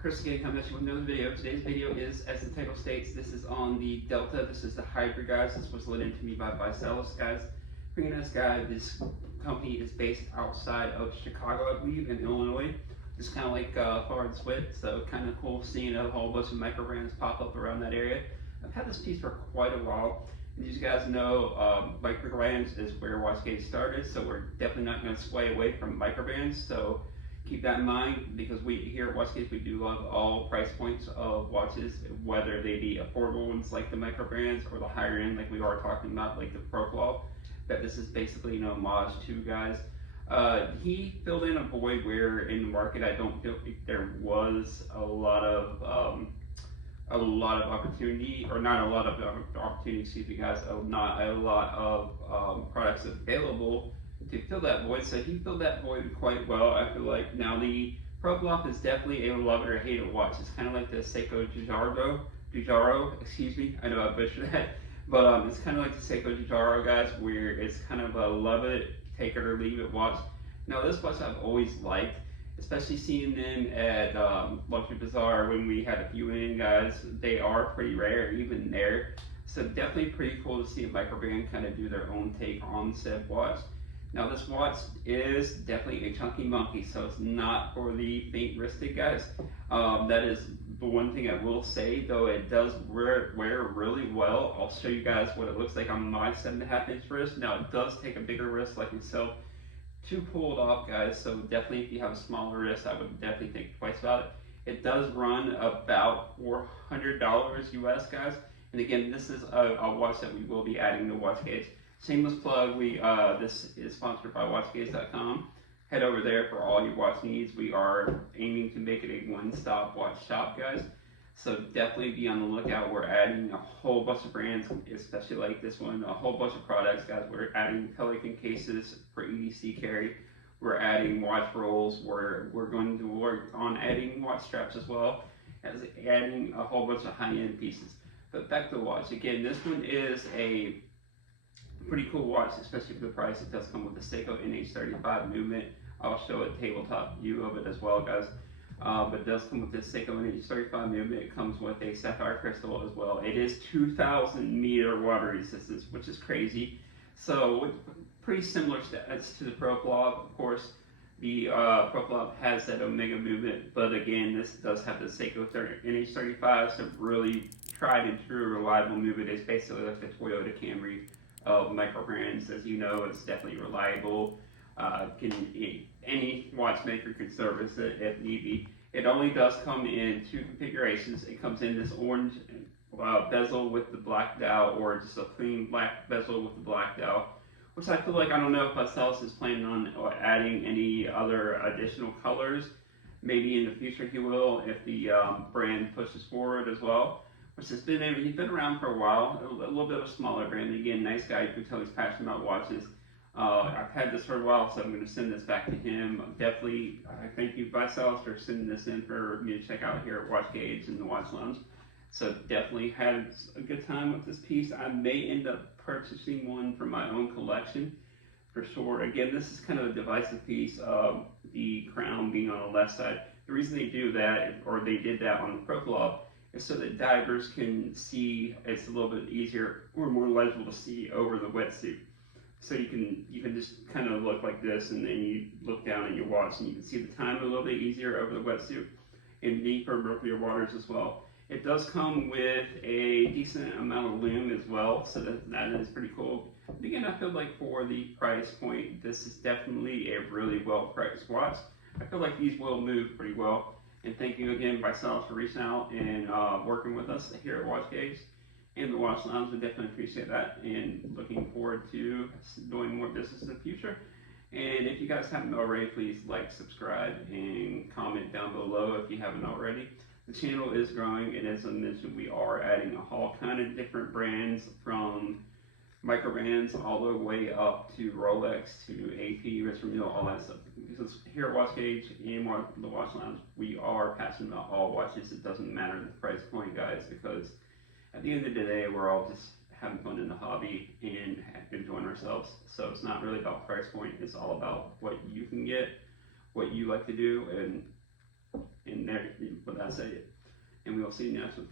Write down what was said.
Chris again coming at you with another video. Today's video is, as the title states, this is on the Delta. This is the Hydra, guys. This was lit into me by Vicelis, guys. Bringing this guy, this company is based outside of Chicago, I believe, in Illinois. Just kind of like far and Swit, so kind of cool seeing a whole bunch of micro brands pop up around that area. I've had this piece for quite a while. And as you guys know, micro brands is where WatchGauge started, so we're definitely not going to sway away from micro brands. So keep that in mind, because we here at WatchGauge, we do love all price points of watches, whether they be affordable ones like the micro brands or the higher end like we are talking about, like the Proplof. That this is basically an homage to, guys. He filled in a void where in the market I don't feel like there was a lot of opportunity, or not a lot of opportunity, excuse me guys, not a lot of products available to fill that void. So he filled that void quite well, I feel like. Now the Proplof is definitely a love it or hate it watch. It's kind of like the Seiko Jujaro, excuse me, I know I butchered that. But it's kind of like the Seiko Jujaro, guys, where it's kind of a love it, take it or leave it watch. Now this watch I've always liked, especially seeing them at Luxury Bazaar when we had a few in, guys. They are pretty rare even there. So definitely pretty cool to see a micro brand kind of do their own take on said watch. Now this watch is definitely a chunky monkey, so it's not for the faint-wristed, guys. That is the one thing I will say, though it does wear really well. I'll show you guys what it looks like on my 7.5-inch wrist. Now it does take a bigger wrist like myself to pull it off, guys, so definitely if you have a smaller wrist, I would definitely think twice about it. It does run about $400 US, guys, and again, this is a watch that we will be adding to WatchGauge. Shameless plug, this is sponsored by WatchGauge.com. Head over there for all your watch needs. We are aiming to make it a one-stop watch shop, guys. So definitely be on the lookout. We're adding a whole bunch of brands, especially like this one, a whole bunch of products, guys. We're adding Pelican cases for EDC carry. We're adding watch rolls. We're going to work on adding watch straps as well, as adding a whole bunch of high-end pieces. But back to the watch. Again, this one is a pretty cool watch, especially for the price. It does come with the Seiko NH35 movement. I'll show a tabletop view of it as well, guys. But it does come with this Seiko NH35 movement. It comes with a sapphire crystal as well. It is 2,000 meter water resistance, which is crazy. So pretty similar stats to the Proplof. Of course, the Proplof has that Omega movement, but again, this does have the Seiko NH35, so really tried and true reliable movement. It's basically like the Toyota Camry of micro brands. As you know, it's definitely reliable. Any watchmaker could service it if need be. It only does come in 2 configurations. It comes in this orange bezel with the black dial, or just a clean black bezel with the black dial, which I feel like, I don't know if Vicelis is planning on adding any other additional colors. Maybe in the future he will, if the brand pushes forward as well. Which has been, he's been around for a while, a little bit of a smaller brand. Again, nice guy, you can tell he's passionate about watches. I've had this for a while, so I'm going to send this back to him. Definitely, I thank you, Vicelis, for sending this in for me to check out here at WatchGauge and the Watch Lounge. So definitely had a good time with this piece. I may end up purchasing one for my own collection, for sure. Again, this is kind of a divisive piece, the crown being on the left side. The reason they do that, or they did that on the Proplof, is so that divers can see. It's a little bit easier or more legible to see over the wetsuit. So you can just kind of look like this, and then you look down at your watch and you can see the time a little bit easier over the wetsuit, and deeper your waters as well. It does come with a decent amount of lume as well, so that is pretty cool. But again, I feel like for the price point, this is definitely a really well priced watch. I feel like these will move pretty well. And thank you again, Vicelis, for reaching out and working with us here at WatchGauge and the Watch Lounge. We definitely appreciate that, and looking forward to doing more business in the future. And if you guys haven't already, please like, subscribe, and comment down below if you haven't already. The channel is growing, and as I mentioned, we are adding a whole kind of different brands, from micro brands all the way up to Rolex to AP, Richard Mille, all that stuff. Because here at WatchGauge and the Watch Lounge, we are passionate about all watches. It doesn't matter the price point, guys, because at the end of the day, we're all just having fun in the hobby and enjoying ourselves. So it's not really about price point. It's all about what you can get, what you like to do, and And there, but that's it. And we will see you next one.